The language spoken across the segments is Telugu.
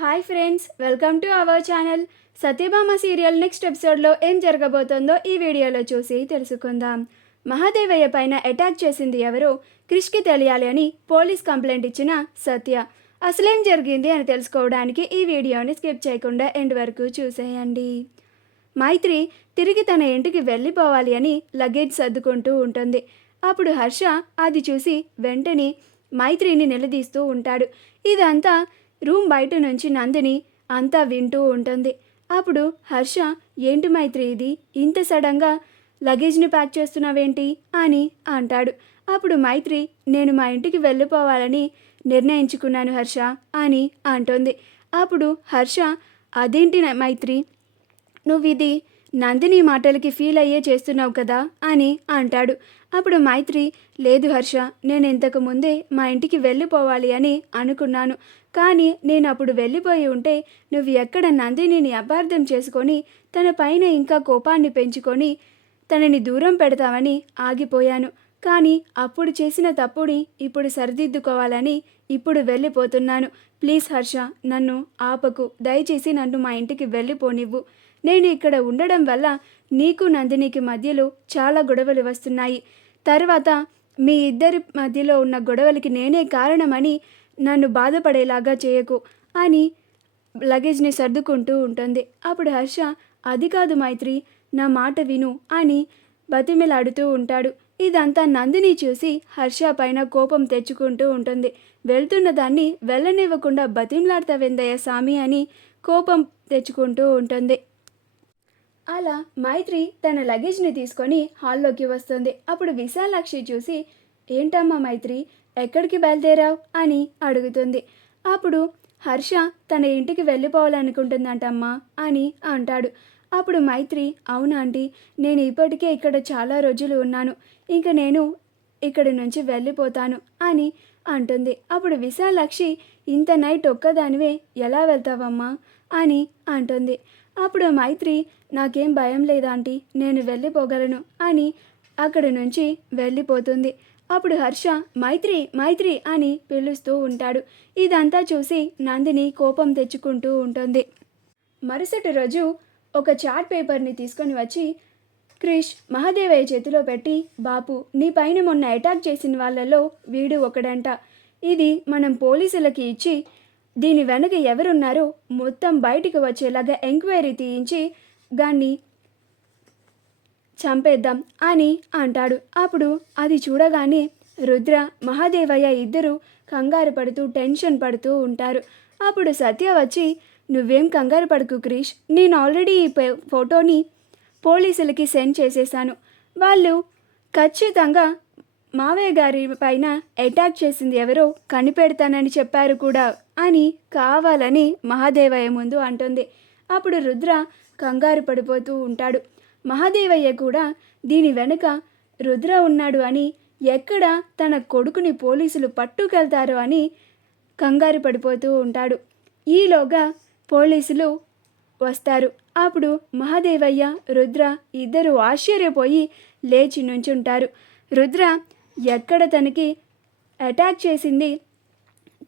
Hi friends, welcome to our channel. Satyabhama serial next ఎపిసోడ్లో ఏం జరగబోతోందో ఈ వీడియోలో చూసి తెలుసుకుందాం. మహాదేవయ్య పైన అటాక్ చేసింది ఎవరో క్రిష్కి తెలియాలి అని పోలీస్ కంప్లైంట్ ఇచ్చిన సత్య అసలేం జరిగింది అని తెలుసుకోవడానికి ఈ వీడియోని స్కిప్ చేయకుండా ఎండ్ వరకు చూసేయండి. మైత్రి తిరిగి తన ఇంటికి వెళ్ళిపోవాలి అని లగేజ్ సర్దుకుంటూ ఉంటుంది. అప్పుడు హర్ష అది చూసి వెంటనే మైత్రిని నిలదీస్తూ ఉంటాడు. ఇదంతా రూమ్ బయట నుంచి నందిని అంతా వింటూ ఉంటుంది. అప్పుడు హర్ష, ఏంటి మైత్రి ఇది ఇంత సడన్గా లగేజ్ని ప్యాక్ చేస్తున్నావేంటి అని అంటాడు. అప్పుడు మైత్రి, నేను మా ఇంటికి వెళ్ళిపోవాలని నిర్ణయించుకున్నాను హర్ష అని అంటుంది. అప్పుడు హర్ష, అదేంటి మైత్రి, నువ్వు ఇది నందిని మాటలకి ఫీల్ అయ్యే చేస్తున్నావు కదా అని అంటాడు. అప్పుడు మైత్రి, లేదు హర్ష, నేను ఇంతకు ముందే మా ఇంటికి వెళ్ళిపోవాలి అని అనుకున్నాను. కానీ నేను అప్పుడు వెళ్ళిపోయి ఉంటే నువ్వు ఎక్కడ నందినిని అపార్థం చేసుకొని తన పైన ఇంకా కోపాన్ని పెంచుకొని తనని దూరం పెడతామని ఆగిపోయాను. కానీ అప్పుడు చేసిన తప్పుని ఇప్పుడు సరిదిద్దుకోవాలని ఇప్పుడు వెళ్ళిపోతున్నాను. ప్లీజ్ హర్ష, నన్ను ఆపకు, దయచేసి నన్ను మా ఇంటికి వెళ్ళిపోనివ్వు. నేను ఇక్కడ ఉండడం వల్ల నీకు నందినికి మధ్యలో చాలా గొడవలు వస్తున్నాయి. తర్వాత మీ ఇద్దరి మధ్యలో ఉన్న గొడవలకి నేనే కారణమని నన్ను బాధపడేలాగా చేయకు అని లగేజ్ని సర్దుకుంటూ ఉంటుంది. అప్పుడు హర్ష, అది కాదు మైత్రి, నా మాట విను అని బతిమిలాడుతూ ఉంటాడు. ఇదంతా నందిని చూసి హర్ష పైన కోపం తెచ్చుకుంటూ ఉంటుంది. వెళ్తున్న దాన్ని వెళ్ళనివ్వకుండా బతిమిలాడతావెందయ్య సామి అని కోపం తెచ్చుకుంటూ ఉంటుంది. అలా మైత్రి తన లగేజ్ని తీసుకొని హాల్లోకి వస్తుంది. అప్పుడు విశాలాక్షి చూసి, ఏంటమ్మా మైత్రి, ఎక్కడికి బయలుదేరావు అని అడుగుతుంది. అప్పుడు హర్ష తన ఇంటికి వెళ్ళిపోవాలనుకుంటుందంటమ్మా అని అంటాడు. అప్పుడు మైత్రి, అవునా ఆంటీ, నేను ఇప్పటికే ఇక్కడ చాలా రోజులు ఉన్నాను, ఇంక నేను ఇక్కడి నుంచి వెళ్ళిపోతాను అని అంటుంది. అప్పుడు విశాలాక్షి, ఇంత నైట్ ఒక్కదానివే ఎలా వెళ్తావమ్మా అని అంటుంది. అప్పుడు మైత్రి, నాకేం భయం లేదాంటీ, నేను వెళ్ళిపోగలను అని అక్కడి నుంచి వెళ్ళిపోతుంది. అప్పుడు హర్ష మైత్రి మైత్రి అని పిలుస్తూ ఉంటాడు. ఇదంతా చూసి నందిని కోపం తెచ్చుకుంటూ ఉంటుంది. మరుసటి రోజు ఒక చార్ట్ పేపర్ని తీసుకొని వచ్చి క్రిష్ మహాదేవయ్య చేతిలో పెట్టి, బాపు, నీ పైన మొన్న అటాక్ చేసిన వాళ్ళలో వీడు ఒకడంట. ఇది మనం పోలీసులకి ఇచ్చి దీని వెనక ఎవరున్నారో మొత్తం బయటికి వచ్చేలాగా ఎంక్వైరీ తీయించి దాన్ని చంపేద్దాం అని అంటాడు. అప్పుడు అది చూడగానే రుద్ర మహాదేవయ్య ఇద్దరు కంగారు పడుతూ టెన్షన్ పడుతూ ఉంటారు. అప్పుడు సత్య వచ్చి, నువ్వేం కంగారు పడకు క్రిష్, నేను ఆల్రెడీ ఈ ఫోటోని పోలీసులకి సెండ్ చేసేసాను. వాళ్ళు ఖచ్చితంగా మావయ్య గారి పైన అటాక్ చేసింది ఎవరో కనిపెడతానని చెప్పారు కూడా అని కావాలని మహాదేవయ్య ముందు అంటుంది. అప్పుడు రుద్ర కంగారు పడిపోతూ ఉంటాడు. మహాదేవయ్య కూడా దీని వెనుక రుద్ర ఉన్నాడు అని, ఎక్కడ తన కొడుకుని పోలీసులు పట్టుకెళ్తారో అని కంగారు పడిపోతూ ఉంటాడు. ఈలోగా పోలీసులు వస్తారు. అప్పుడు మహాదేవయ్య రుద్ర ఇద్దరు ఆశ్చర్యపోయి లేచి నుంచుంటారు. రుద్ర ఎక్కడ తనకి అటాక్ చేసింది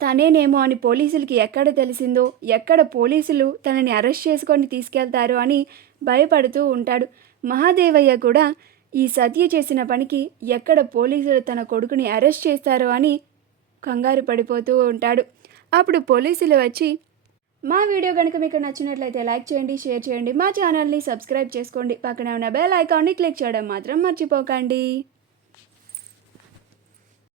తనేనేమో అని పోలీసులకి ఎక్కడ తెలిసిందో, ఎక్కడ పోలీసులు తనని అరెస్ట్ చేసుకొని తీసుకెళ్తారో అని భయపడుతూ ఉంటాడు. మహాదేవయ్య కూడా ఈ సత్య చేసిన పనికి ఎక్కడ పోలీసులు తన కొడుకుని అరెస్ట్ చేస్తారో అని కంగారు పడిపోతూ ఉంటాడు. అప్పుడు పోలీసులు వచ్చి, మా వీడియో కనుక మీకు నచ్చినట్లయితే లైక్ చేయండి, షేర్ చేయండి, మా ఛానల్ని సబ్స్క్రైబ్ చేసుకోండి, పక్కన ఉన్న బెల్ ఐకాన్ని క్లిక్ చేయడం మాత్రం మర్చిపోకండి.